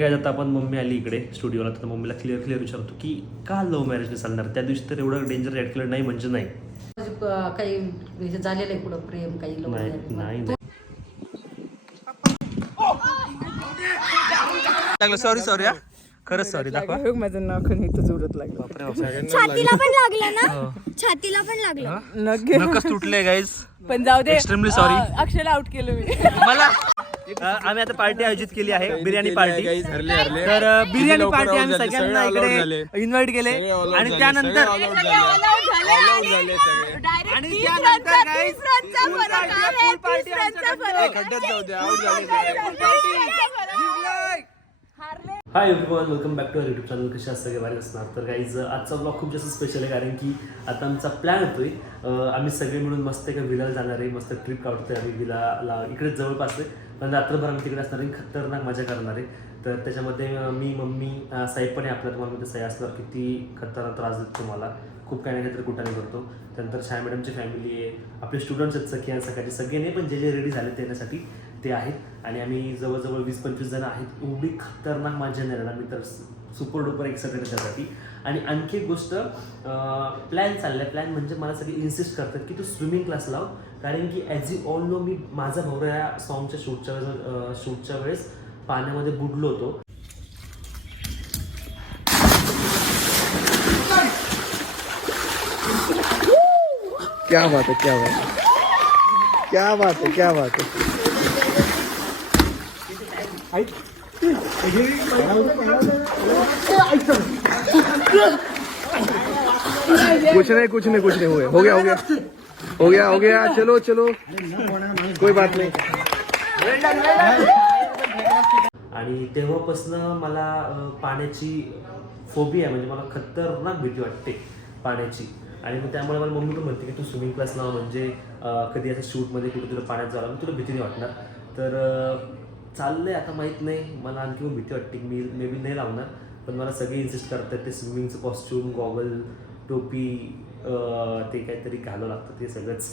काय आता आपण मम्मी आली इकडे स्टुडिओला, तर मम्मीला क्लिअर विचारतो की का लव्ह मॅरेजने चालणार. त्या दिवशी तर एवढं डेंजर रिॲक्ट केलं नाही म्हणजे नाही. काही झालेलं आहे पुढं प्रेम काही नाही सॉरी खरंच सॉरी दाखवा. माझं नाक इथं जोरात लागलं. छातीला पण लागलं ना, छातीला पण लागलं. नकच तुटले गाईज. पण जाऊ दे, एक्स्ट्रीमली सॉरी. अक्षयला आउट केलं मी. मला आम्ही आता पार्टी आयोजित केली आहे, बिर्याणी पार्टी. तर बिर्याणी पार्टी आम्ही सगळ्यांना इकडे इन्व्हाइट केले आणि त्यानंतर hi everyone, welcome back to our YouTube channel. कशा सगळे भारी असणार. तर गाईज आजचा ब्लॉग खूप जास्त स्पेशल आहे, कारण की आता आमचा प्लॅन होतोय. आम्ही सगळे मिळून मस्त एका विलाला जाणार आहे, मस्त ट्रिप काढतोय आम्ही विलाला. इकडेच जवळपास आहे, पण रात्रभर आम्ही तिकडे असणार आहे, खतरनाक मजा करणार आहे. तर त्याच्यामध्ये मी, मम्मी, साहेब पण आहे आपल्या. तुम्हाला म्हणजे साई असल्यावर किती खतरनाक त्रास देतो तुम्हाला, खूप काही ना काहीतरी कुठाने करतो. त्यानंतर छाया मॅडमची फॅमिली आहे, आपले स्टुडंट्स आहेत सखी सकाळी, सगळे नाही पण जे रेडी झाले त्यासाठी ते आहेत. आणि आम्ही जवळजवळ 20-25 जण आहेत. एवढी खतरनाक मजा येणार मी तर सुपर डुपर एक्साइटेड त्यासाठी. आणि आणखी एक गोष्ट, प्लॅन चाललाय. प्लॅन म्हणजे मला सगळे इन्सिस्ट करतात की तू स्विमिंग क्लास लाव, कारण की ॲज यू ऑल नो मी माझा भाऊ या सॉन्गच्या शूटच्या वेळेस पाण्यामध्ये बुडलो होतो. क्या बात है, क्या बात है, क्या बात है, क्या बात है. कुछ नहीं हो गया. चलो कोई बात नहीं. आणि तेव्हापासून मला पाण्याची फोबिया, म्हणजे मला खतरनाक भीती वाटते पाण्याची. आणि मग त्यामुळे मला मम्मी पण म्हणते की तू स्विमिंग क्लास लाव, म्हणजे कधी असं शूटमध्ये कुठे तुला पाण्यात जावं तुला भीती नाही वाटणार. तर चाललंय आता, माहीत नाही, मला आणखी पण भीती वाटते. मी मे बी नाही लावणार, पण मला सगळे इन्सिस्ट करतात ते स्विमिंगचं कॉस्ट्यूम, गॉगल, टोपी, ते काहीतरी घालावं लागतं ते सगळंच.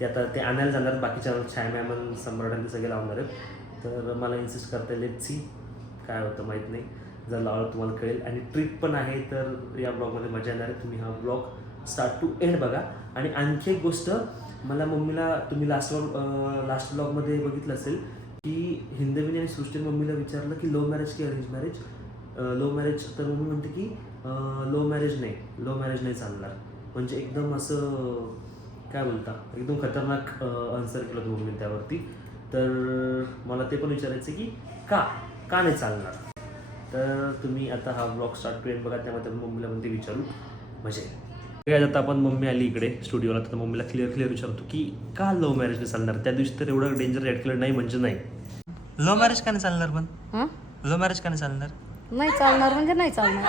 ते आता ते आणायला जाणार, बाकीच्या छाया मॅमन, सम्राट सगळे लावणार आहेत. तर मला इन्सिस्ट करता लेट्स सी काय होतं माहीत नाही. जर लावलं तुम्हाला कळेल. आणि ट्रिप पण आहे, तर या ब्लॉगमध्ये मजा येणार आहे. तुम्ही हा ब्लॉग स्टार्ट टू एंड बघा. आणि आणखी एक गोष्ट, मला मम्मीला, तुम्ही लास्ट ब्लॉगमध्ये बघितलं असेल की हिंदवीने आणि सृष्टीने मम्मीला विचारलं की लव्ह मॅरेज की अरेंज मॅरेज. लव्ह मॅरेज, तर मम्मी म्हणते की लव्ह मॅरेज नाही चालणार. म्हणजे एकदम असं काय बोलता, एकदम खतरनाक आन्सर केलं तुम्ही मम्मी त्यावरती. तर मला ते पण विचारायचं की का नाही चालणार. तर तुम्ही आता हा ब्लॉग स्टार्ट टू एंड बघा, त्यामध्ये मम्मीला पण ते विचारू म्हणजे काय. आता आपण मम्मी आली इकडे स्टुडिओला, तर मम्मीला क्लिअर विचारतो की का लव्ह मॅरेजने चालणार. त्या दिवशी तर एवढं डेंजर रिॲक्ट केलं नाही म्हणजे नाही. लव्ह मॅरेज का नाही चालणार. पण लव्ह मॅरेज का नाही चालणार. नाही चालणार म्हणजे नाही चालणार.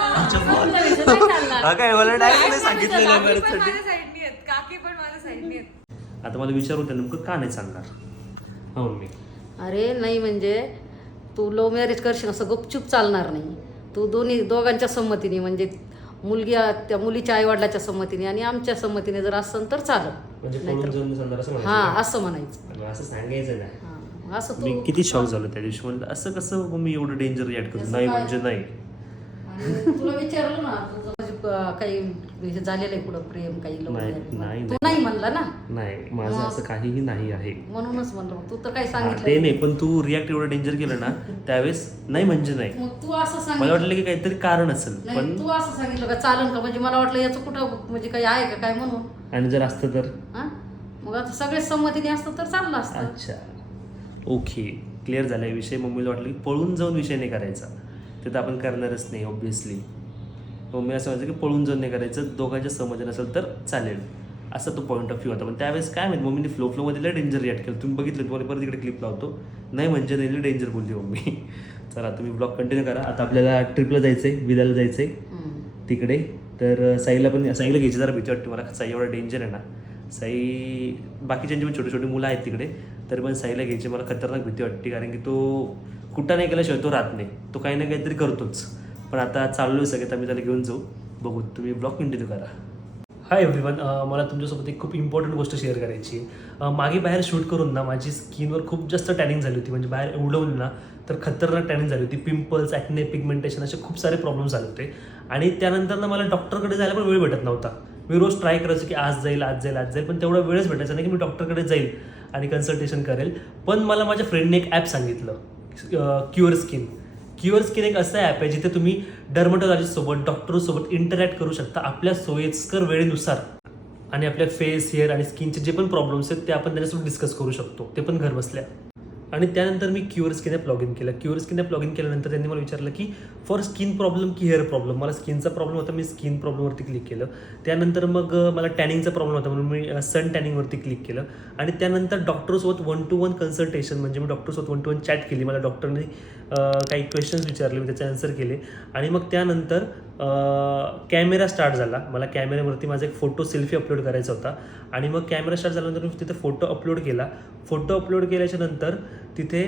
काय मला डायरेक्ट नाही सांगितलं लव्ह मॅरेज साठी. काकी पण माझ्या साईडनी आहेत. आता मला विचारू त्या नेमकं का नाही चालणार. हा मम्मी. अरे नाही म्हणजे तू लव्ह मॅरेज करशील असं गुपचूप चालणार नाही. तू दोघांच्या संमतीने, म्हणजे मुलगी त्या मुलीच्या आईवडिलाच्या संमतीने आणि आमच्या संमतीने जर असेल तर चालत. म्हणजे हा असं म्हणायचं. असं सांगायचं ना. असं मी किती शॉक झालो त्या दिवशी. म्हणलं असं कसं मम्मी एवढं डेंजर रिॲक्ट करतो. नाही म्हणजे नाही. तुला विचारलं ना, काही झालेलं आहे पुढं प्रेम काही नाही तू नाही म्हणला ना. नाही, माझं असं काहीही नाही आहे. म्हणूनच म्हणलं. तू तर काय ते सांगितलं नाही, पण तू रिॲक्ट एवढं डेंजर केलं ना त्यावेळेस नाही म्हणजे नाही. मग तू असं मला सांगितलं. वाटलं की काहीतरी कारण असेल. पण तू असं सांगितलं का चालन का, म्हणजे मला वाटलं याचं कुठं म्हणजे काही आहे का काय म्हणून. आणि जर असतं तर मग आता सगळे संमतीने असतं तर चाललं असतं. अच्छा, ओके, क्लिअर झाला विषय. मम्मीला वाटलं की पळून जाऊन विषय नाही करायचा, ते तर आपण करणारच नाही ऑब्व्हियसली. मम्मी असं म्हणायचं की पळून जाऊन नाही करायचं, दोघांच्या समज नसेल तर चालेल, असा तो पॉईंट ऑफ व्ह्यू होता. पण त्यावेळेस काय माहिती मम्मीने फ्लोमध्ये लय डेंजर रिॲक्ट केलं. तुम्ही बघितलं, तुम्हाला परत इकडे क्लिप लावतो. नाही म्हणजे नाही, डेंजर बोलली मम्मी. चला तुम्ही ब्लॉग कंटिन्यू करा. आता आपल्याला ट्रिपला जायचं आहे, विलाला जायचं आहे तिकडे. तर साईला घ्यायची जरा भीती वाटते मला. साई एवढा डेंजर आहे ना. साई बाकीच्यांची पण छोटी मुलं आहेत तिकडे, तरी पण साईला घ्यायची मला खतरनाक भीती वाटते, कारण की तो कुठं नाही केल्याशिवाय तो राहत नाही. तो काही ना काहीतरी करतोच. पण आता चाललोय सगळे, तर आम्ही त्याला घेऊन जाऊ. बघू, तुम्ही ब्लॉग कंटिन्यू करा. हाय एव्हरीवन, मला तुमच्यासोबत एक खूप इम्पॉर्टंट गोष्ट शेअर करायची. मागे बाहेर शूट करून ना माझी स्किनवर खूप जास्त टॅनिंग झाली होती. म्हणजे बाहेर एवढं ना तर खतरनाक टॅनिंग झाली होती. पिंपल्स, ॲक्ने, पिगमेंटेशन असे खूप सारे प्रॉब्लेम्स झाले होते. आणि त्यानंतर ना मला डॉक्टरकडे जायला पण वेळ भेटत नव्हता. मी रोज ट्राय करायचो की आज जाईल, पण तेवढा वेळच भेटायचा नाही की मी डॉक्टरकडे जाईल आणि कन्सल्टेशन करेल. पण मला माझ्या फ्रेंडने एक ॲप सांगितलं, क्युअर स्किन. क्युअर स्किन एक असं ॲप आहे जिथे तुम्ही डर्मॅटॉलॉजिस्टसोबत, डॉक्टरसोबत इंटरॅक्ट करू शकता आपल्या सोयीस्कर वेळेनुसार. आणि आपल्या फेस, हेअर आणि स्किनचे जे पण प्रॉब्लेम्स आहेत ते आपण त्याच्यासोबत डिस्कस करू शकतो, ते पण घर बसल्या. आणि त्यानंतर मी cure skin app log in केलं. Cure skin app log in केल्यानंतर त्यांनी मला विचारलं की फॉर स्किन प्रॉब्लेम की हेअर प्रॉब्लेम. मला स्किनचा प्रॉब्लेम होता, मी स्किन प्रॉब्लेमवरती क्लिक केलं. त्यानंतर मग मला टॅनिंगचा प्रॉब्लेम होता म्हणून मी सन टॅनिंगवरती क्लिक केलं. आणि त्यानंतर डॉक्टरसोबत 1-to-1 कन्सल्टेशन, म्हणजे मी डॉक्टरसोबत 1-to-1 चॅट केली. मला डॉक्टरने काही क्वेश्चन्स विचारले, मी त्याचे आन्सर केले. आणि मग त्यानंतर कॅमेरा स्टार्ट झाला. मला कॅमेऱ्यावरती माझा एक फोटो सेल्फी अपलोड करायचा होता. आणि मग कॅमेरा स्टार्ट झाल्यानंतर मी तिथे फोटो अपलोड केला. फोटो अपलोड केल्याच्या नंतर तिथे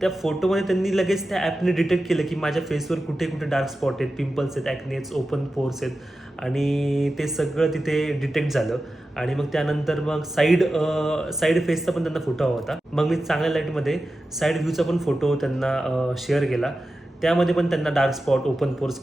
त्या फोटोमध्ये त्यांनी लगेच त्या ॲपने डिटेक्ट केलं की माझ्या फेसवर कुठे कुठे डार्क स्पॉट आहेत, पिंपल्स आहेत, ॲक्नेज, ओपन पोर्स आहेत. आणि ते सगळं तिथे डिटेक्ट झालं. आणि मग त्यानंतर मग साईड फेसचा पण त्यांना फोटो हवा होता. मग मी चांगल्या लाईटमध्ये साईड व्ह्यूचा पण फोटो त्यांना शेअर केला. त्यामध्ये पण त्यांना डार्क स्पॉट, ओपन पोर्स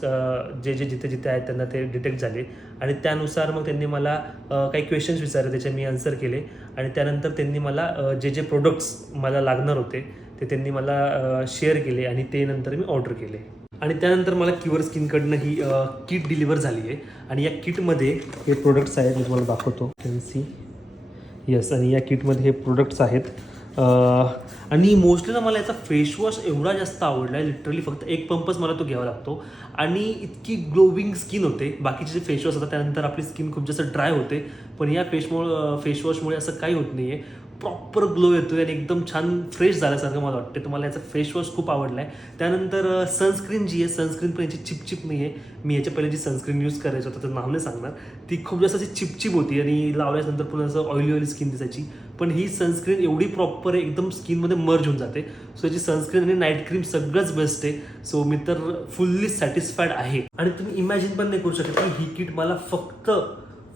जे जिथे आहेत त्यांना ते डिटेक्ट झाले. आणि त्यानुसार मग त्यांनी मला काही क्वेश्चन्स विचारले, त्याचे मी आन्सर केले. आणि त्यानंतर त्यांनी मला जे प्रोडक्ट्स मला लागणार होते ते त्यांनी मला शेअर केले आणि ते नंतर मी ऑर्डर केले. आणि त्यानंतर मला क्युअर स्किनकडनं ही किट डिलिव्हर झाली आहे. आणि या किटमध्ये हे प्रोडक्ट्स आहेत, मी तुम्हाला दाखवतो. Can see yes. आणि या किटमध्ये हे प्रोडक्ट्स आहेत. आणि मोस्टली ना मला याचा फेसवॉश एवढा जास्त आवडला आहे. लिटरली फक्त एक पंपच मला तो घ्यावा लागतो आणि इतकी ग्लोविंग स्किन होते. बाकीचे जे फेसवॉश होतात त्यानंतर आपली स्किन खूप जास्त ड्राय होते, पण या फेसवॉशमुळे असं काही होत नाही आहे. प्रॉपर ग्लो येतो आणि एकदम छान फ्रेश झाल्यासारखं मला वाटते. तुम्हाला याचा फेसवॉश खूप आवडला आहे. त्यानंतर सनस्क्रीन जी आहे, सनस्क्रीन पण याची चिपचिप नाही आहे. मी याच्या पहिले जी सनस्क्रीन यूज करायचं होतं, तर नाव नाही सांगणार, ती खूप जास्त अशी चिपचिप होती आणि लावल्यानंतर पुन्हा असं ऑइली स्किन दिसायची. पण ही सनस्क्रीन एवढी प्रॉपर आहे, एकदम स्किनमध्ये मर्ज होऊन जाते. सो याची सनस्क्रीन आणि नाईट क्रीम सगळंच बेस्ट आहे. सो मी तर फुल्ली सॅटिस्फाईड आहे. आणि तुम्ही इमॅजिन पण नाही करू शकत की ही किट मला फक्त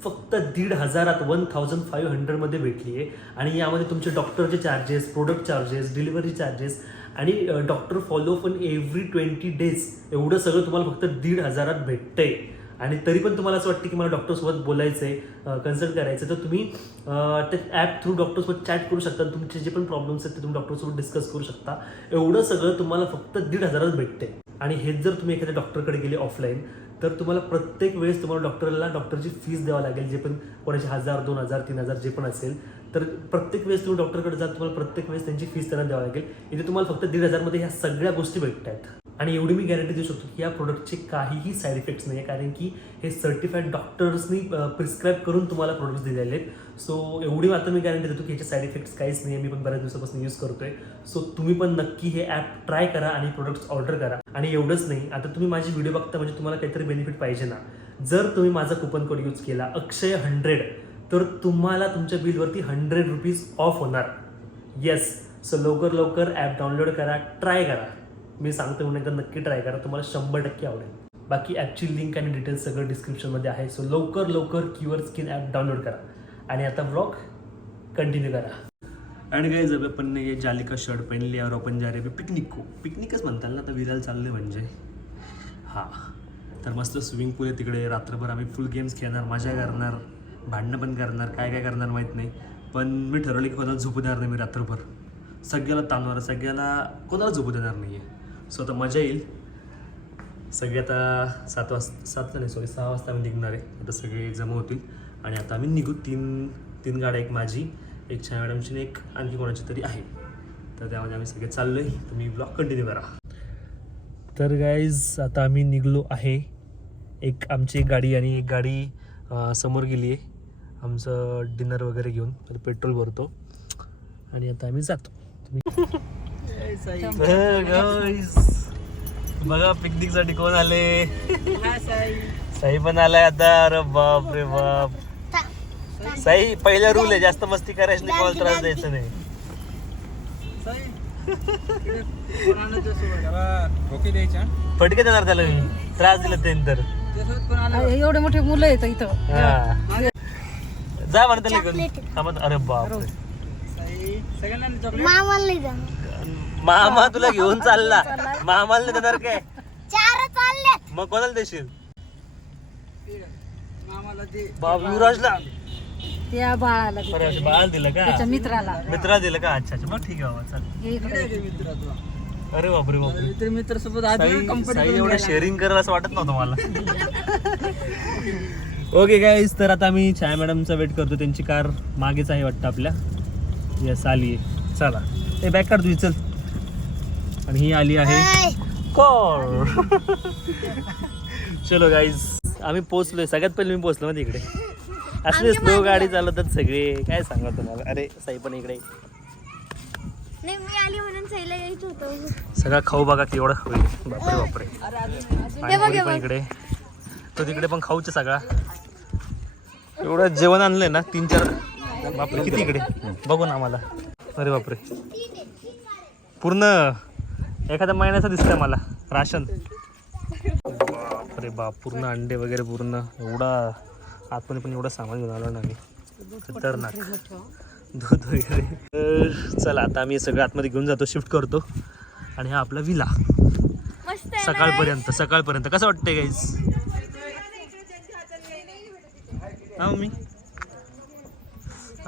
1,500 1,500 भेटली आहे. आणि यामध्ये तुमचे डॉक्टरचे charges, product charges, delivery charges आणि डॉक्टर फॉलो पण एव्हरी 20 days एवढं सगळं तुम्हाला फक्त 1,500 भेटतंय. आणि तरी पण तुम्हाला असं वाटतं की मला डॉक्टरसोबत बोलायचं आहे, कन्सल्ट करायचं, तर तुम्ही ते ॲप थ्रू डॉक्टरसोबत चॅट करू शकता. तुमचे जे पण प्रॉब्लेम्स आहेत ते तुम्ही डॉक्टरसोबत डिस्कस करू शकता. एवढं सगळं तुम्हाला फक्त 1,500 भेटते. आणि हेच जर तुम्ही एखाद्या डॉक्टरकडे गेले ऑफलाईन, तर तुम्हाला प्रत्येक वेळेस तुम्हाला डॉक्टरची फीस द्यावं लागेल. जे पण कोणाची 1,000, 2,000, 3,000 जे पण असेल, तर प्रत्येक वेळेस तुम्ही डॉक्टरकडे जाल, तुम्हाला प्रत्येक वेळेस त्यांची फीस त्यांना द्यावं लागेल. इथे तुम्हाला फक्त 1,500 ह्या सगळ्या गोष्टी भेटत आहेत. आणि एवढी मी गॅरंटी देऊ शकतो की या प्रोडक्टचे काहीही साईड इफेक्ट्स नाही आहे, कारण की हे सर्टिफाईड डॉक्टर्सनी प्रिस्क्राईब करून तुम्हाला प्रोडक्ट्स दिलेले आहेत. सो एवढी मात्र मी गॅरंटी देतो की याचे साईड इफेक्ट्स काहीच नाही आहे. मी पण बऱ्याच दिवसापासून यूज करतोय. सो तुम्ही पण नक्की हे ॲप ट्राय करा आणि प्रोडक्ट्स ऑर्डर करा. आणि एवढंच नाही, आता तुम्ही माझी व्हिडिओ बघता म्हणजे तुम्हाला काहीतरी बेनिफिट पाहिजे ना. जर तुम्ही माझा कुपन कोड यूज केला अक्षय100, तर तुम्हाला तुमच्या बिलवरती 100 रुपीज ऑफ होणार. येस. सो लवकर ॲप डाउनलोड करा, ट्राय करा. मी सांगतो म्हणून एकदा नक्की ट्राय करा, तुम्हाला 100% आवडेल. बाकी ॲपची लिंक आणि डिटेल्स सगळं डिस्क्रिप्शनमध्ये आहे. सो लवकर क्युअर स्किन ॲप डाउनलोड करा. आणि आता व्लॉग कंटिन्यू करा. आणि काय जब अपन ने ये जाली का शर्ट पहन लिया और अपन जा रहे पिकनिकच म्हणताल ना, आता विरायला चालले म्हणजे. हां, तर मस्त स्विमिंग पूल आहे तिकडे. रात्रभर आम्ही फुल गेम्स खेळणार, मजा करणार, भांडणं पण करणार, काय करणार माहीत नाही. पण मी ठरवलं की कोणाला झोपू देणार नाही मी रात्रभर. सगळ्याला ताणणार, कोणाला झोपू देणार नाही आहे. सो आता मजा येईल. सगळे आता 6 वाजता आम्ही निघणार आहे. आता सगळे जमा होतील आणि आता आम्ही निघू. तीन गाड्या, एक माझी, एक छाया मॅडमची, एक आणखी कोणाची तरी आहे. तर त्यामध्ये आम्ही सगळे चाललो आहे. तुम्ही ब्लॉग कंटिन्यू करा. तर गाईज आता आम्ही निघलो आहे. आमची एक गाडी आणि एक गाडी समोर गेली आहे आमचं डिनर वगैरे घेऊन. तर पेट्रोल भरतो आणि आता आम्ही जातो. बघा पिकनिकसाठी कोण आले. साई पण आलाय आता. अरे बाप रे बाप. साई, पहिला रूल आहे जास्त मस्ती करायची नाही, कोणाला त्रास द्यायचा नाही. फटके देणार त्याला मी, त्रास दिला त्यानंतर. एवढे मोठे मुलं आहेत इथं. जा म्हणता. अरे बाप रे. मामा तुला घेऊन चालला, मामाला नाही देणार काय? 4 चालल्यात. मग कोणाला देशील? बाबा युवराजला. त्या बाळाला दे. अरे बाळ दिलं का? त्याच्या मित्राला मित्रा दिलं का? अच्छा अच्छा, मग ठीक आहे बाबा, चल. हे इकडे. अरे बापरे बापरे, तर मित्र सोबत साई एवढं शेअरिंग करेल असं वाटत नव्हतं मला. ओके गाईज, तर आता आम्ही छाया मॅडमचा वेट करतो. त्यांची कार मागेच आहे वाटतं आपल्या. यस, आली आहे. चला ए बॅक काढ तुझी, चल. आणि ही आली आहे कार. चलो गाईज, आम्ही पोहोचलोय. सगळ्यात पहिले मी पोहोचलो मध्ये इकडे. असले स्लो गाडी चालवतात सगळे, काय सांगा तुम्हाला. अरे साई पण इकडे. नाही मी आली म्हणून साईला यायचं होतं. सगळा खाऊ बघा केवढा खाऊ आहे. बापरे बापरे. पाणीपुरी पण इकडे, तो तिकडे पण खाऊचे सगळा. एवढं जेवण आणलंय ना, 3-4. बापरे किती इकडे बघू ना आम्हाला. अरे बापरे, पूर्ण एखाद्या महिन्याचं दिसतंय मला राशन. बापरे बाप, पूर्ण अंडे वगैरे पूर्ण. एवढा आतमध्ये पण एवढं सामान घेऊन आलो ना मी. खतरनाक. दूध वगैरे. तर चला आता आम्ही सगळं आतमध्ये घेऊन जातो, शिफ्ट करतो. आणि हा आपला विला मस्त आहे ना? सकाळपर्यंत कसं वाटतंय गाईज? हा मम्मी,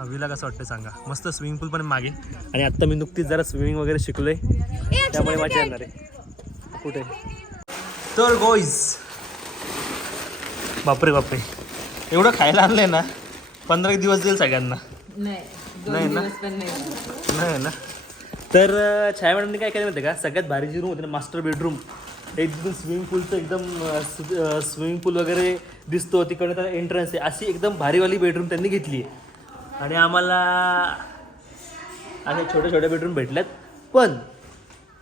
विला कसं वाटतंय सांगा. मस्त स्विमिंग पूल पण मागे. आणि आत्ता मी नुकतीच जरा स्विमिंग वगैरे शिकलोय, त्यामुळे मजा येणार आहे. कुठे तर गॉईज, बापरे बापरे, एवढं खायला आणलंय ना, 15 दिवस जाईल सगळ्यांना. नाही ना. तर छाया मॅडमने काय केलं माहिती का, सगळ्यात भारी जी रूम होती ना, मास्टर बेडरूम, एकदम स्विमिंग पूलचं एकदम स्विमिंग पूल वगैरे दिसतो तिकडे, त्याला एंट्रन्स आहे, अशी एकदम भारीवाली बेडरूम त्यांनी घेतली आहे. आणि आम्हाला अशा छोट्या बेडरूम भेटल्यात, पण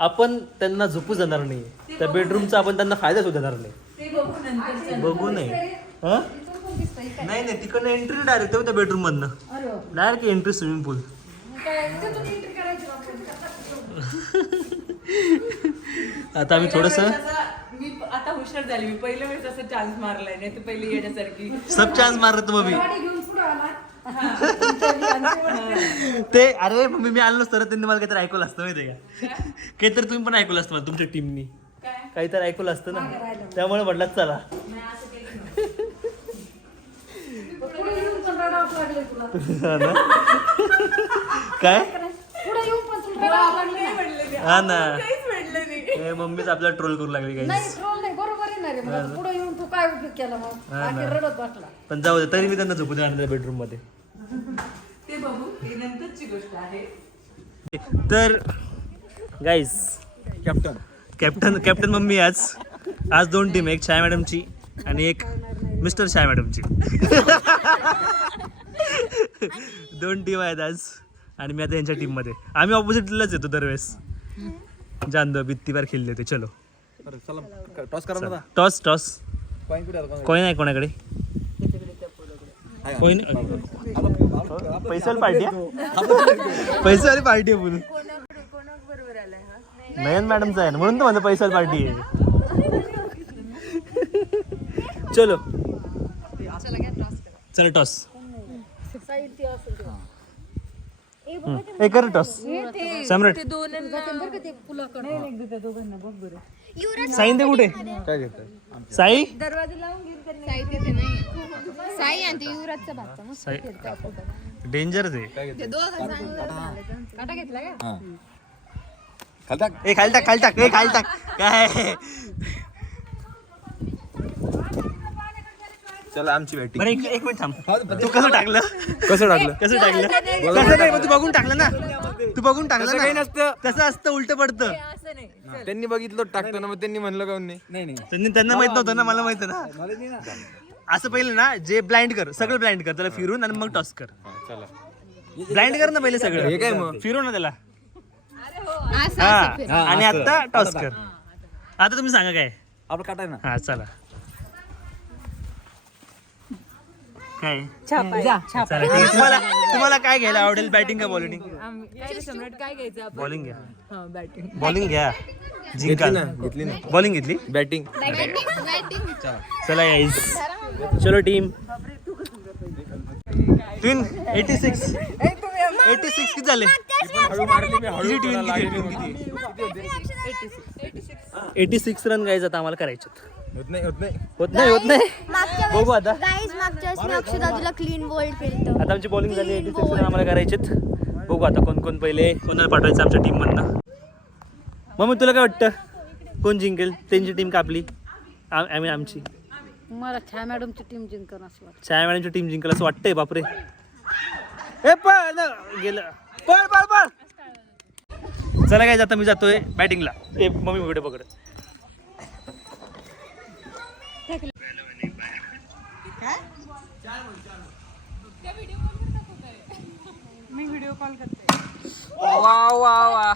आपण त्यांना झोपू जाणार नाही. त्या बेडरूमचा आपण त्यांना फायदा सुद्धा देणार नाही. बघू नाही. हां नाही तिकडनं एंट्री डायरेक्ट त्या बेडरूम मधनं डायरेक्ट एंट्री स्विमिंग पूल. आता आम्ही थोडंसं मी आता हुशार झाली. मी पहिल्या वेळेस असं चान्स मारलाय, नाही तर पहिली येण्यासारखी सब चान्स मारत मम्मी. ते अरे मम्मी, मी आलो नसतं तर त्यांनी मला काहीतरी ऐकवलं असतं माहिती का. काहीतरी तुम्ही पण ऐकलं असतं मला, तुमच्या टीमनी काहीतरी ऐकवलं असतं ना, त्यामुळे म्हटलं चला. काय हा ना, मम्मीच आपल्याला ट्रोल करू लागली काही. पण जाऊ दे, तरी मी त्यांना झोपू दे बेडरूम मध्ये. ते बघू, ही नंतरची गोष्ट आहे. तर गाईज, कॅप्टन मम्मी आज 2 टीम, एक छाया मॅडमची आणि एक मिस्टर छाया मॅडमची. 2 टीम आहेत आज. आणि मी आता यांच्या टीम मध्ये. आम्ही ऑपोजिटलाच येतो दरवेळेस. जान बित्तीवर खेळले होते. चलो टॉस करा ना. टॉस कॉईन आहे कोणाकडे? पैसेवाली पार्टी पैसेवाली पार्टी आहे बोलून. नयन मॅडमचा आहे ना, म्हणून तर माझं पैसेवाली पार्टी आहे. चलो चला टॉस. कर टॉस. सम्राट साई ते कुठे? काय घेताय? साई साई आणि युवराजचा भाचा साई डेंजर आहे. काटा घेतला का? खाली टाक काय. चला आमची बॅटिंग. बरं एक मिनिट थांब. तू कसं टाकलं नाही, तू बघून टाकलं ना. काही नसतं, कसं असतं, उलट पडतं. त्यांनी बघितलं टाकताना, मग त्यांनी म्हणलं का नाही. त्यांना माहित नव्हतं ना, मला माहित ना. असं पहिलं ना, जे ब्लाइंड कर, सगळं ब्लाइंड कर त्याला फिरून, आणि मग टॉस कर. चला ब्लाइंड कर ना पहिले सगळं. हे काय मग? फिरू ना त्याला. हा, आणि आता टॉस कर. आता तुम्ही सांगा काय आपलं काटाय ना. हा चला. काय जा चला, तुम्हाला काय घ्यायला आवडेल, बॅटिंग का बॉलिंग? सम्राट काय घ्यायचं आपण? बॉलिंग घ्या. बॅटिंग. बॉलिंग घ्या. घेतली ना. बॉलिंग घेतली. बॅटिंग. चला गाईज, चलो टीम. 86 किती झाले? किती टीम किती? किती होते 86 रन गाईज आता आम्हाला करायचे होत नाही होत नाही होत नाही बघू आता गाईज मागच्या वेळेस मी अक्षदाजूला क्लीन बोल्ड केलं. आता आमची बॉलिंग झाली 86 रन आम्हाला करायचेत. बघू आता कोण कोण पहिले कोणाला पाठवायचं आमच्या टीम मधनं. मग तुला काय वाटतं कोण जिंकेल? त्यांची टीम का आपली आमची? मला छाया मॅडमची टीम जिंकणं असं वाटतं. छाया मॅडमची टीम जिंकेल असं वाटतंय. बापरे हे पण गेलं पळ पळ पळ. चला काय आता मी जातोय बॅटिंगला. ते मम्मी वगैरे पकड. मी व्हिडिओ कॉल करते. वा वा वा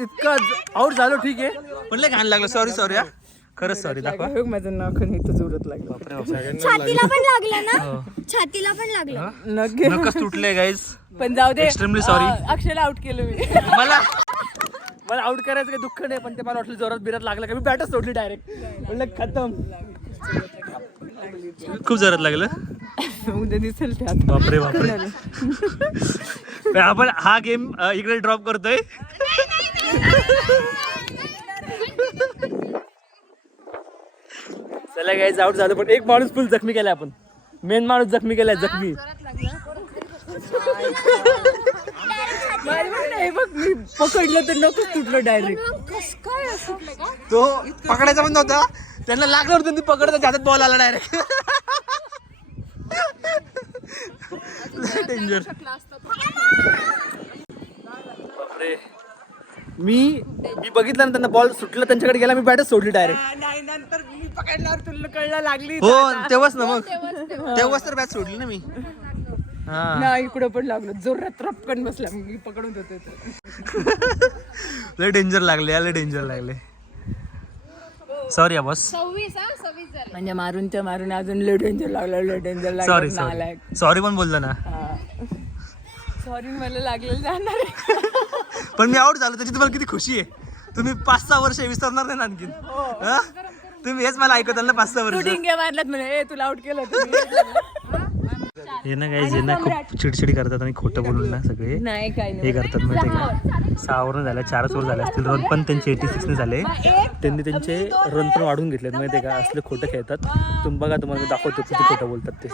इतका आउट झालो ठीक आहे पण लय घाण लागलं. सॉरी सॉरी हा खरंच सॉरी. दाखवा माझं नाखून इथं जोरात लागलं. छातीला पण लागलं ना, छातीला पण लागलं. नकच तुटले गाईज. पण जाऊ दे. Extremely sorry. अक्षयला आउट केलं मी. मला आउट करायचं काही दुःख नाही पण ते मला वाटलं जोरात बिरात लागलं का मी बॅटच सोडली डायरेक्ट. म्हणलं खतम. खूप जोरात लागलं. उद्या दिसेल ते आता. बापरे बापरे. आपण हा गेम इकडे ड्रॉप करतोय. चला गाईज आउट झालं पण एक माणूस फुल जखमी केलाय आपण. मेन माणूस जखमी केलाय जखमी. नाही बघ मी पकडलं तर नकोच तुटलं डायरेक्ट. तो पकडायचा पण नव्हता. त्यांना लागलं होतं ती पकडता हातात बॉल आला डायरेक्ट. डेंजर. बापरे. मी बघितलं ना त्यांना बॉल सुटला त्यांच्याकडे गेला मी बॅटच सोडली डायरेक्ट. नाही नंतर मी पकडल्यावर तुला कळलं लागली. हो तेव्हाच ना मग तेव्हाच तर बॅट सोडली ना मी. हा नाही इकडं पण लागलो जोरात रपकन बसला मी पकडून होते. लय डेंजर लागले लय डेंजर लागले. Sorry boss. म्हणजे मारूनच्या मारून अजून लय डेंजर लागलं सॉरी सॉरी सॉरी पण बोललो ना. सॉरी मला लागलेलं जाणार आहे. पण मी आउट झालो त्याची तुम्हाला किती खुशी आहे. तुम्ही 5-6 वर्ष विसरणार नाही ना आणखीन. तुम्ही हेच मला ऐकताल ना 5-6 वर्ष. डिंगे मारलात म्हणे तुला आउट केलं. हे ना गाईज हे ना खूप चिडचिडी करतात आणि खोटं बोलून ना सगळे नाही काय हे करतात माहिती का. 6 ओव्हर झाल्या 4 ओव्हर झाले असतील. रन पण त्यांचे 86 झाले. त्यांनी त्यांचे रन पण वाढून घेतलेत माहिती का. असले खोटं खेळतात. तुम्ही बघा तुम्हाला मी दाखवतो किती खोटं बोलतात ते.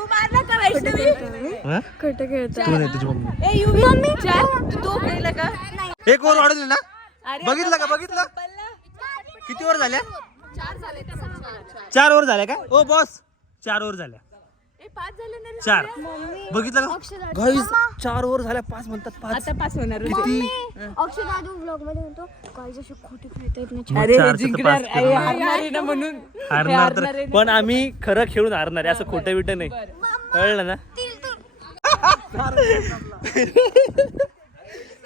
खोटं खेळतो. तू नाही तुझी मम्मी. तू खेळला का? एक ओव्हर वाढवली ना. बघितलं का बघितलं किती ओव्हर झाल्या? 4 ओव्हर झाल्या का ओ बॉस. 4 ओव्हर झाल्या. 4 बघितलं का गाईज. 4 ओव्हर झाल्या 5 म्हणतात. 5 आता पास होणार. किती अक्षय दादू व्लॉग मध्ये म्हणतो गाईज अशी खोटी खेळता येत नाही. अरे चार हे तर जिंकणार पास करू. हारणार आहे ना म्हणून. हारणार तर पण आम्ही खरं खेळून हारणार आहे. असं खोटं बिटं नाही. कळलं ना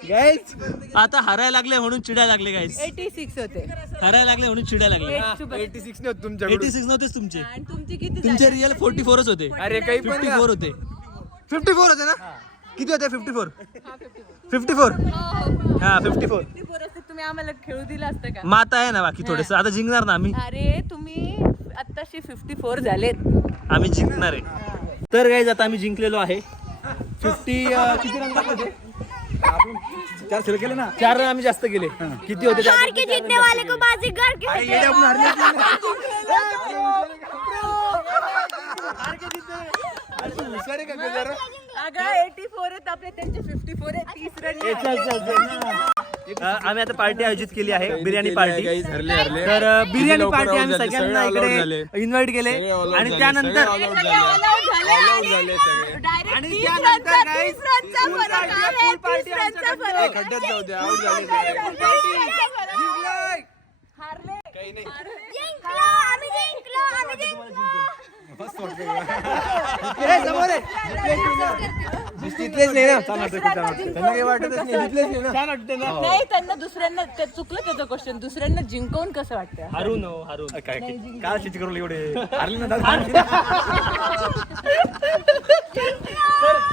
गाईज. आता हरायला लागले म्हणून चिडायला लागले गाईज. 86 होते. हरायला लागले म्हणून चिडायला लागले. 86 नाही होत तुमच्याकडून. 86 नव्हतेच तुमचे. आणि तुमची किती तुमचे रिअल 44च होते. अरे काही पण 54 होते. 54 होते ना. किती होते? 54 54 हा 54. तुम्ही आम्हाला खेळू दिलं असतं का? माता आहे ना बाकी थोडस. आता जिंकणार ना आम्ही. अरे तुम्ही आत्ताशी 54 झालेत. आम्ही जिंकणार आहे. तर गाईज आता आम्ही जिंकलेलो आहे. 50 किती रन होते? 4 खेळ केले ना. 4 रन आम्ही जास्त केले. किती होते? हार के जीतने वाले को बाजीगर कहते हैं. अगं 84 आहेत आपले त्यांचे 54 आहेत. 30 रन आम्ही आता पार्टी आयोजित केली आहे. बिर्याणी पार्टी. हरले तर बिर्याणी पार्टी आम्ही सगळ्यांना इकडे इन्व्हाइट केले आणि त्यानंतर झाले सगळे. आणि त्यानंतर guys, खड्ड्यात जाऊ द्या. आउट झाले जिंकलो, आम्ही जिंकलो. तिथलेच नाही ना त्यांना काही वाटतच नाही तिथलेच नाही ना नाही त्यांना दुसऱ्यांना ते चुकलं त्याचं क्वेश्चन दुसऱ्यांना जिंकवून कसं वाटतं हरून काय काय शिची करू एवढे हरले ना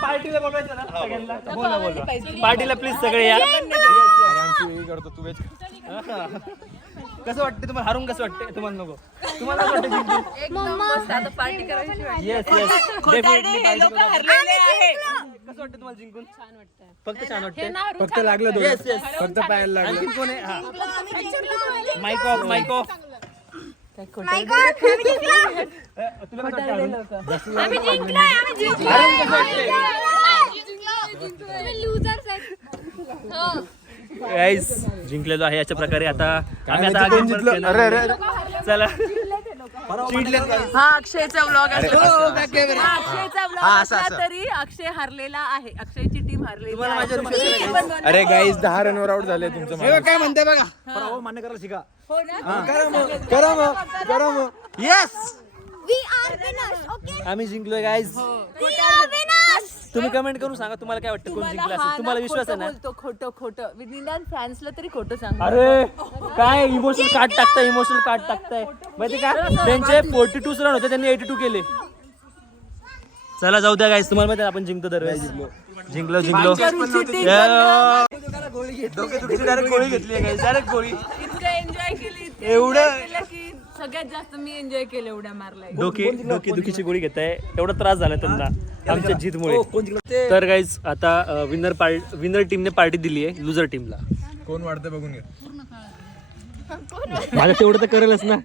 पार्टीला बघायचं ना सगळ्यांना बोला बोला पार्टीला प्लीज सगळे या करतो तू कसं वाटतं तुम्हाला हरून कसं वाटतं तुम्हाला नको तुम्हाला कसं वाटतं जिंकून पार्टी करायची येस येस हे लोक हरलेले आहे कसं वाटतं तुम्हाला जिंकून छान वाटतं फक्त छान वाटतं फक्त लागलं दोघं. येस येस फक्त पायाला लागलं आणखी कोण आहे माईक ऑफ माईक ऑफ तुला कसं वाटतं हरून? हरून कसं वाटतंय गाईस जिंकलेलो आहे अशा प्रकारे आता आम्ही आता कोण जिंकलं? अरे अरे चला हा अक्षयचा व्लॉग अक्षयचा व्लॉग असला तरी अक्षय हरलेला आहे अक्षयची टीम हरलेली तुम्हाला आहे. माझ्यावर विश्वास आहे का? अरे गाईज 10 रनवर आउट झाले तुमचं काय म्हणते बघा मान्य करायला शिका हो ना? करा मग yes We are winners, okay? आम्ही जिंकलोय गाईज We are winners. तुम्ही कमेंट करून सांगा तुम्हाला काय वाटतं कोण जिंकलं हा असेल ना तुम्हाला विश्वास आहे खोटं ना बोलतो खोटं निदान फॅन्सला तरी खोटं सांग अरे काय इमोशनल कार्ड टाकताय माहिती का त्यांचे 42 रन होते त्यांनी 82 केले चला जाऊ द्या गाईस तुम्हाला माहिती आहे आपण जिंकतो दरवेळेस जिंकलो डायरेक्ट गोळी घेतली गाईस डायरेक्ट गोळी इतकं एन्जॉय केली एवढं की सगळ्यात जास्त मी एन्जॉय केलं एवढ्या मारलाय डोकी दुखीची गोळी घेताय एवढा त्रास झाला त्यांना आमच्या जीतमुळे तर गाईज आता विनर टीमने पार्टी दिली आहे लुजर टीमला कोण वाढतं बघून घे माझं तेवढं तर करेलच ना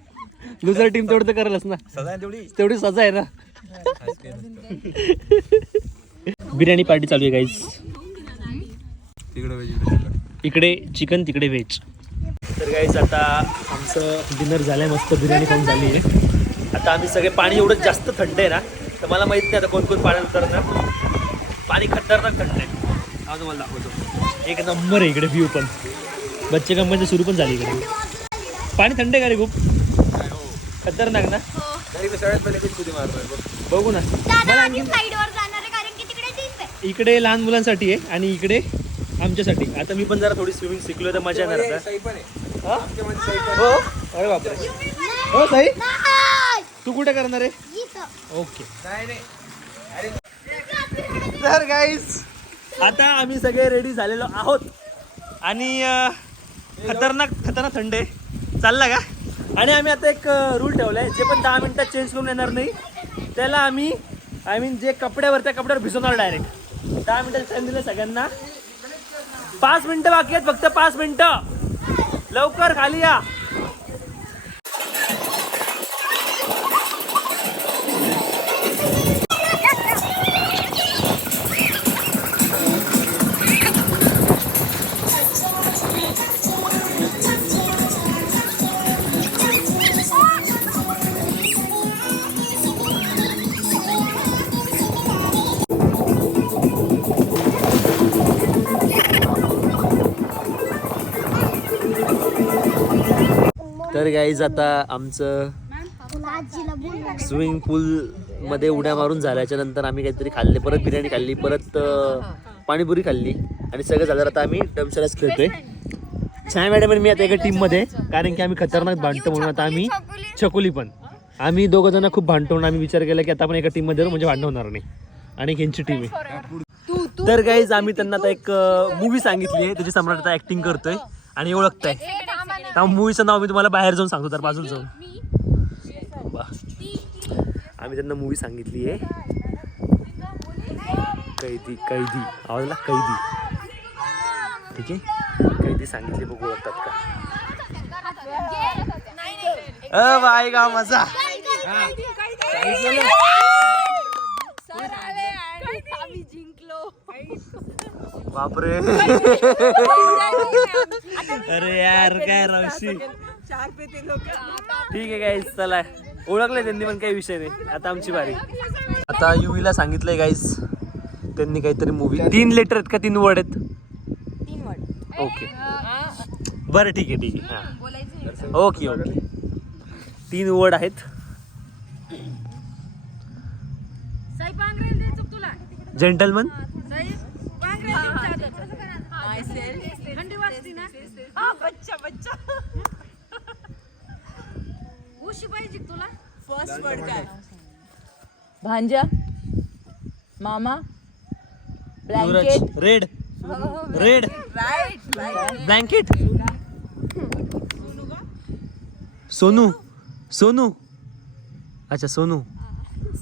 लुजर टीम तेवढं तर करेलच ना सजा तेवढी सजा आहे ना बिर्याणी पार्टी चालू आहे गाईज इकडे चिकन तिकडे व्हेज तर गाईज आता आमचं डिनर झालंय मस्त बिर्याणी खाऊन झाली आहे आता आम्ही सगळे पाणी एवढं जास्त थंड आहे ना तर मला माहित नाही आता कोण कोण पाण्यात उतरणार पाणी खतरनाक थंड आहे हा तुम्हाला दाखवतो एक नंबर आहे इकडे व्ह्यू पण बच्चे कंपनी सुरू पण झाली इकडे पाणी थंड आहे का रे खूप खतरनाक ना सगळ्यात पहिले कुठे मारतोय बघू ना दादा आधी साईडवर जाणार आहे कारण की तिकडे deep आहे. इकडे लहान मुलांसाठी आहे आणि इकडे आमच्यासाठी आता मी पण जरा थोडी स्विमिंग शिकलो तर मजा येणार आता हा? हो अरे बापरे हो साई नाही. तू कुठे करणार आहे इथं. ओके तर गाईज आता आम्ही सगळे रेडी झालेलो आहोत आणि खतरनाक थंड आहे चालला का आणि आम्ही आता एक रूल ठेवला आहे जे पण 10 मिनिटात चेंज करून येणार नाही त्याला आय मीन जे कपड्यावर त्या कपड्यावर भिजवणार डायरेक्ट 10 मिनिटाचा टाइम दिला सगळ्यांना 5 मिनिटं बाकी आहेत फक्त 5 मिनिटं लवकर खाली या तर गाईज आता आमचं आजीला बोल. स्विमिंग पूलमध्ये उड्या मारून झाल्याच्या नंतर आम्ही काहीतरी खाल्ले परत बिर्याणी खाल्ली परत पाणीपुरी खाल्ली आणि सगळं झालं आता आम्ही डमशराज खेळतोय छान मॅडम आणि मी आता एका टीममध्ये कारण की आम्ही खतरनाक भांडतो म्हणून आता आम्ही छकुली पण आम्ही दोघं जण खूप भांडतो म्हणून आम्ही विचार केला की आता आपण एका टीममध्ये म्हणजे भांडण होणार नाही आणि ह्यांची टीम आहे तर गाईज आम्ही त्यांना आता एक मूवी सांगितली आहे त्याची सम्राट आता ऍक्टिंग करतोय आणि ओळखताय त्या मूवीचं नाव मी तुम्हाला बाहेर जाऊन सांगतो तर बाजूला जाऊन आम्ही त्यांना मूवी सांगितली आहे कैदी आवाजला कैदी ठीक आहे कैदी सांगितली बघू ओळखतात का बाय का मजा बापरे अरे यार काय रावशी ठीक आहे गाईज चला ओळखलंय त्यांनी पण काही विषय नाही आता आमची बारी आता युवीला सांगितलंय गाईज त्यांनी काहीतरी मूवी 3 लेटर आहेत का 3 वर्ड आहेत 3 वर्ड ओके बरं ठीक आहे हां ओके 3 वर्ड आहेत जेंटलमन. तुला फर्स्ट वर्ड काय? भांजा, मामा, blanket. Red. Red. Right. Blanket. Sonu. Sonu. अच्छा सोनू.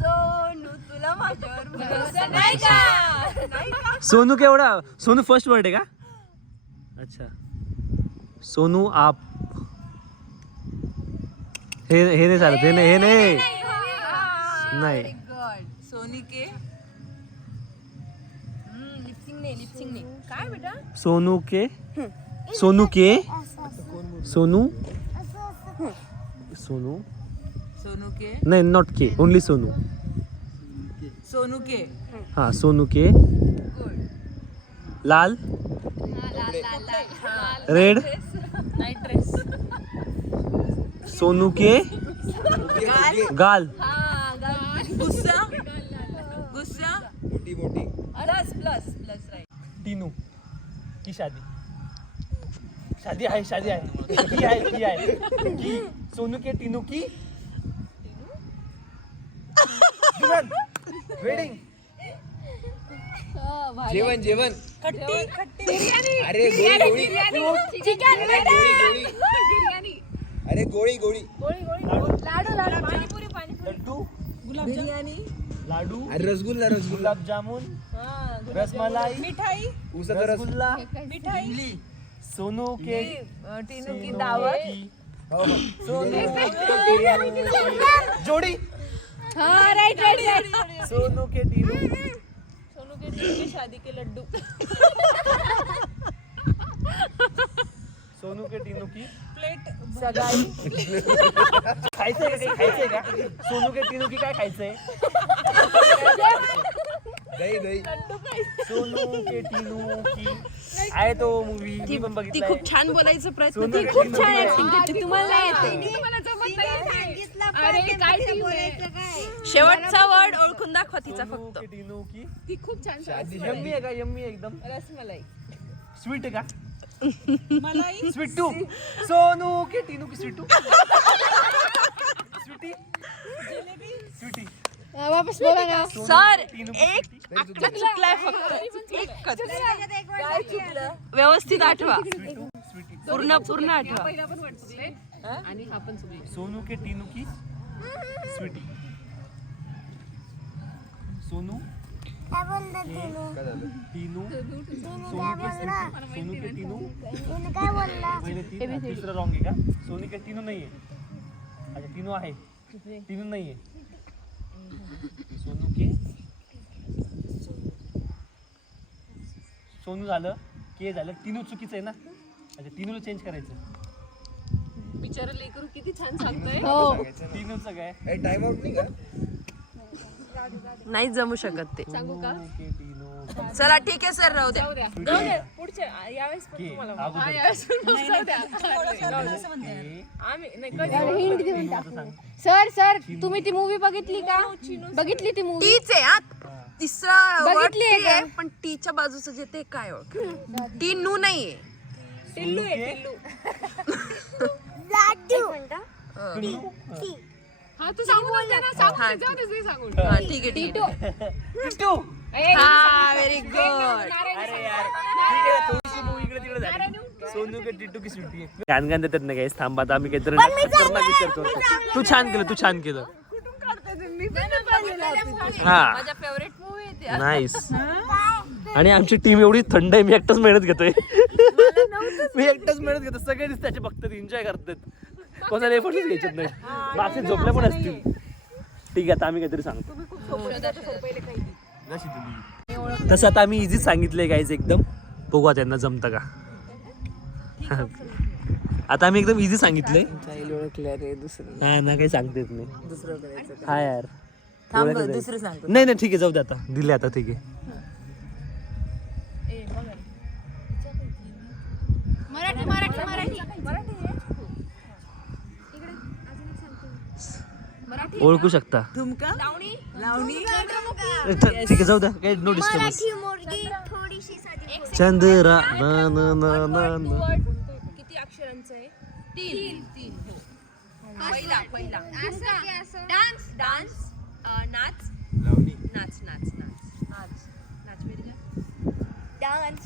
सोनू तुला माझ्यावर भरोसा नाही का? सोनू केवढा? सोनू फर्स्ट वर्ड आहे का? अच्छा. सोनू आप. हे नाही चालत. हे नाही. नाही. गॉड. सोनी के. लिपसिंग ने काय बेटा? सोनू के. सोनू के. सोनू. सोनू. सोनू के. नाही not K. Only Sonu. Sonu K. हाँ सोनू के. लाल. Red. Night dress. Sonu K. गाल. गुस्सा. गुस्सा. मोठी मोठी. Plus right. टीनू की शादी. शादी आहे की आहे की. सोनू के टीनू की वेडिंग. जेवण जेवण. खट्टी. अरे गोळी गोळी. चिकन गोळी. अरे गोळी गोळी. लड्डू. बिर्याणी. लाडू. अरे रसगुल्ला रसगुल्ला. गुलाबजामुन. रसमलाई. मिठाई. उसाचा रस. रसगुल्ला. मिठाई. सोनू के. टीनू की दावत. हो, हो. जोड़ी. राईट. सोनू के टीनू. सोनू के टीनू की शादी के लड्डू. सोनू के टीनू की प्लेट. सगाई. खायचंय का? सोनू के टीनू की काय खायचंय? दही दही. सोनू के टीनू की आहे तो मूवी मी पण बघितलाय. खूप छान बोलायचं प्रयत्न. सोनू के खूप टीनू छान की ऍक्टिंग करते. तुम्हाला नाही येते. शेवटचा वर्ड ओळखून दाखवा तिचा सोनू फक्त. के टीनू की ती खूप छान. यम्मी आहे का? यम्मी एकदम. रसमलाई. स्वीट आहे का? मलाई. स्वीटू. सोनू के टीनू की स्वीटू. स्वीटी. स्वीटी. वापस बोला ना. सर टीनू की एक स्वीटी. आकडा चुकलाय फक्त. एकच. काय चुकलं? व्यवस्थित आठवा. स्वीटू. स्वीटी. पूर्ण आठवा. आणि हा पण चुकला. सोनू के टीनू की स्वीटी. सोनू काय बोलला काय झालं? टीनू. सोनू के स्वीटी. सोनू के टीनू. तू काय बोलला? पहिले तीन दुसरं रॉंग आहे का? सोनू के टीनू नाहीये. अच्छा टीनू आहे. टीनू नाहीये. सोनू के. सोनू झालं. के झालं. टीनू चुकीचं आहे ना. अच्छा टीनूला चेंज करायचं. बिचारा लेकरू किती छान सांगतोय. हो. टीनूचं काय? ए टाइम आउट नाही का? नाही जमू शकत ते. सांगू का? के टीनू. चला ठीक आहे सर, राहू द्या. पुढच्या यावेळेस पण के तुम्हाला अगोदर. हिंट देऊन टीनूचं सांग. सर तुम्ही ती मूवी बघितली का? बघितली ती मूवी? टीच आहे. तिसरा word बघितली आहे टी का? आहे, पण टीच्या बाजूचं जे ते काय ओळख. टी नू नाहीये. टिल्लू आहे टिल्लू. हा तू सांगू बोल ना. हा जाऊ दे ते सांगून. हा, ठीक आहे ठीक आहे. टिट्टू. हा व्हेरी गुड. अरे यार ठीक आहे थोडीशी मूवी इकडे तिकडे झाली. सोनू के टिट्टू की सुट्टी आहे. गाण गाण देतात ना गाईस. थांबा आता आम्ही काहीतरी खतरनाक विचार करतो. तू छान केलं. हा माझ्या फेवरेट मूवी आहे ती. नाईस. आणि आमची टीम एवढी थंड आहे. मी एकटाच मेहनत घेतोय. सगळे दिसतात बघतात एन्जॉय करतात. कोणाला एफर्टच घ्यायचे नाही. बाकी झोपल्या पण असतील. ठीक आहे आता आम्ही काहीतरी सांगतो. तसं आता आम्ही इझी सांगितलंय गाईज एकदम. बघू त्यांना जमतं का. आता आम्ही एकदम इझी सांगितलंय. हा ना काही सांगता येत नाही. हा यार दुसरं सांगतो. नाही ठीक आहे जाऊ दे आता. दिले आता ठीक आहे. मराठी ओळखू शकता. तुमका लावणी ठीक आहे, जाऊ द्या, काही नो डिस्टर्बन्स. मराठी मुलगी थोडीशी साधी. चंद्रा ना ना ना ना ना. किती अक्षरांचं आहे? 3 पहिला डान्स नाच नाच नाच नाच नाच डान्स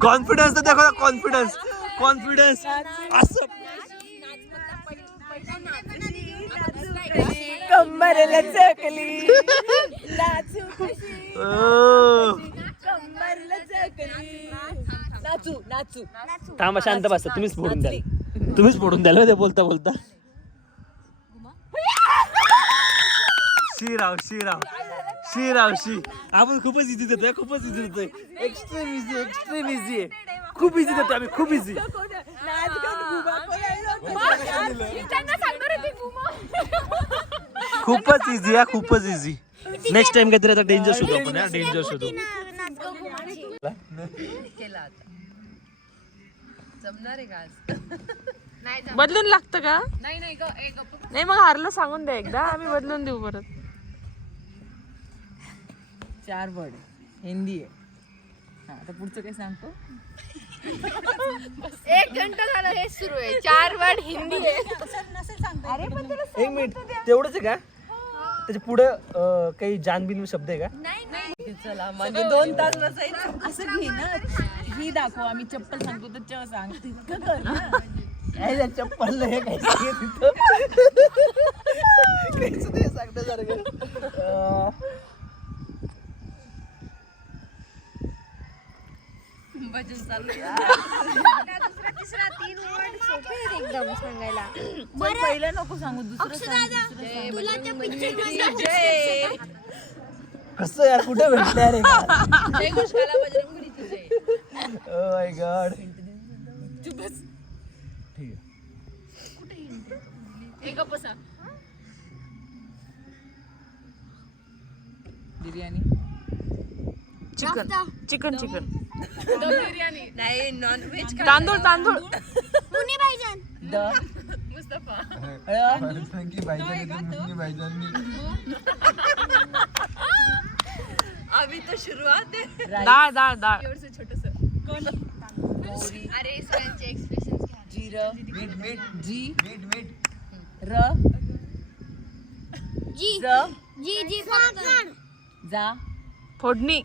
कॉन्फिडन्स तर दाखवा, कॉन्फिडन्स कॉन्फिडन्स असं. कंबरला चकली नाचू ओ. कंबरला चकली नाचू नाचू थांबा, शांत बसा, तुम्हीच फोडून द्याल, तुम्हीच फोडून द्याल ते बोलता बोलता. शिराव शिराव शिराव शी. आपण खूपच इझी देतोय, खूपच इझी देतोय. एक्स्ट्रीम इझी, एक्स्ट्रीम इझी आहे. खूप इझी देतो आम्ही, खूप इझी. खूपच इझी आहे, खूपच इझी. नेक्स्ट टाइम काहीतरी आता डेंजर शोधू आपण, डेंजर शोधू. बदलून लागतं का? नाही ग नाही मग हारलं सांगून द्या एकदा, आम्ही बदलून देऊ परत. 4 वर्ड हिंदी आहे. हा, आता पुढचं काय सांगतो? 1 घंटा झालं हे सुरू आहे. 4 वर्ड हिंदी आहे. एक मिनिट, तेवढंच आहे का? त्याच्या पुढे काही जानबीन शब्द आहे का? चला म्हणजे 2 तास बसायचं. असं घे ना, ही दाखव, आम्ही चप्पल सांगतो तर च सांग. तितकं कर ना. चप्पल हे काय सांगण्यासारखं. तिसरा 3 वर्ड सोपे आहेत एकदम सांगायला. पण पहिलं नको सांगू, दुसरं सांग. तुला त्या पिक्चर मध्ये कसं यार, कुठे भेटले रे? जय घोषाला बजरंगबलीची जय. Oh my God. एक बसा. Biryani chicken chicken chicken biryani नाही नॉन व्हेज तांदूळ तांदूळ पुणे भाईजान. मुस्तफा अभी तो शुरुआत है. डाळ डाळ डाळ एवढंसं छोटंसं. अरे सगळ्यांचे एक्सप्रेशन्स घ्या. जिरं जी र जी जी जी फागण. जा फोडणी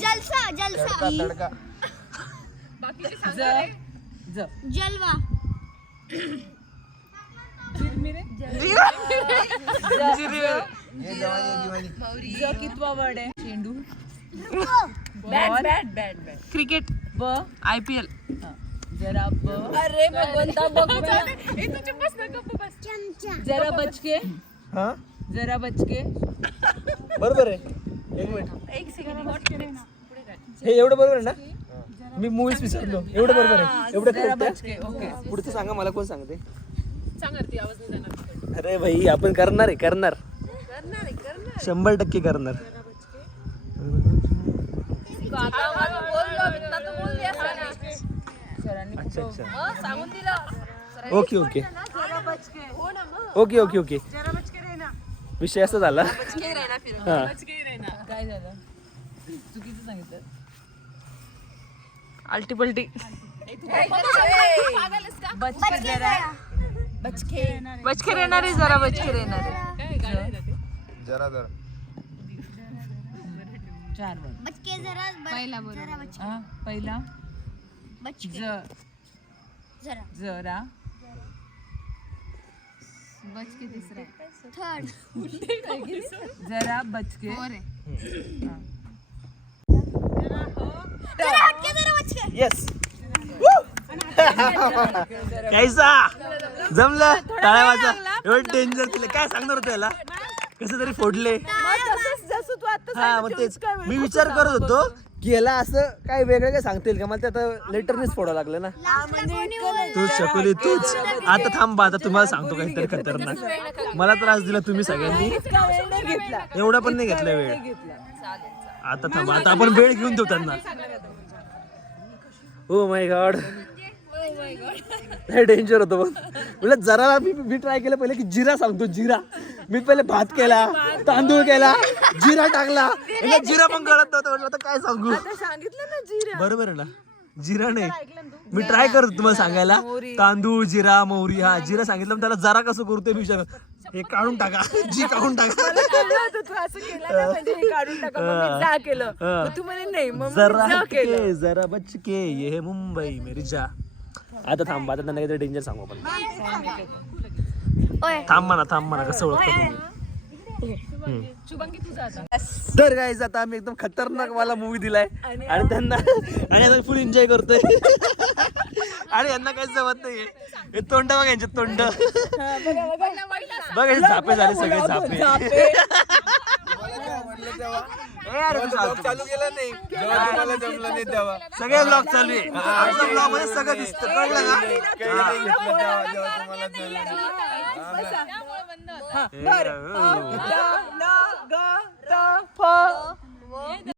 जलसा जलसा. बाकीचे ज सांगा. ज जलवा. ज कितवा वर्ड आहे? चेंडू bat bat bat bat cricket ब IPL. जरा ब अरे भगवंता बघ चमचा. जरा बचके हा, जरा बचके बरोबर आहे. एक मिनिट, एक सेकंड. हे एवढं बरोबर आहे ना? मी मूवीज विसरलो. एवढं बरोबर आहे, एवढं जरा correct आहे? बचके ओके. पुढचं सांगा, मला कोण सांगते? सांगा ती आवाज नाही जाणार. अरे भाई, आपण करणार आहे, करणार 100% करणार. अच्छा अच्छा, सांगून दिलं. Okay okay okay okay okay. विषय असा झाला. हा, काय झालं? चुकीचं सांगितलं. अल्टी पलटी बचके जरा बचके येणारे जरा बचके येणारे जरा जरा 4 वर्ड. बचके जरा पहिला बोल. जरा बचके. हा पहिला बचके ज जरा. जरा बचके तिसरा. थर्ड. जरा बचके हो रे. जरा हटके जरा बचके. येस. कैसा जमलं? टाळ्या वाजा. एवढं डेंजर केलं, काय सांगणार होतं याला? कसं तरी फोडले. हा, मग तेच मी विचार करत होतो की याला असं काय वेगळं काय सांगता येईल का. मला ते आता लेटरनेच फोडावं लागलं ना. तूच शकुली तूच. आता थांबा, आता तुम्हाला सांगतो काहीतरी खतरनाक. मला त्रास दिला तुम्ही सगळ्यांनी. एवढा पण नाही घेतला वेळ. आता थांबा, आता आपण वेळ घेऊन देऊ त्यांना. Oh my God. हे डेंजर होतं पण म्हणजे जरा मी ट्राय केलं पहिले की जिरा सांगतो जिरा मी पहिले भात केला तांदूळ केला जिरा टाकला म्हणजे जिरा पण कळत नव्हतं म्हटलं आता काय सांगू सांगितलं ना जिरा बरोबर आहे ना जिरा नाही मी ट्राय करतो तुम्हाला सांगायला तांदूळ जिरा मोहरी हा जिरा सांगितलं पण त्याला जरा कसं करतोय मी विचार हे काढून टाका जी काढून टाका तू असं केलं ना म्हणजे हे काढून टाका मग मी जा केलं मग तू म्हणे नाही मग मी जरा जा केलं के जरा बचके ये है मुंबई मेरी जा आता थांबा आता त्यांना काहीतरी डेंजर सांगू आपण थांब म्हणा कसं ओळखतो शुभांगी तुझा आता तर गाईज आता आम्ही एकदम खतरनाक वाला मूवी दिलाय आणि त्यांना आणि आता फुल एन्जॉय करतोय आणि यांना काही जमत नाहीये हे तोंड बघा यांचे तोंड बघा झापे झाले सगळे झापे चालू केला नाही जेव्हा तुम्हाला जमलं नाही तेव्हा सगळे ब्लॉग चालू आहे आमच्या ब्लॉग मध्ये सगळं दिसतं कळलं ना काही नाही घेतलं जेव्हा तुम्हाला जमलं नाही. बरं.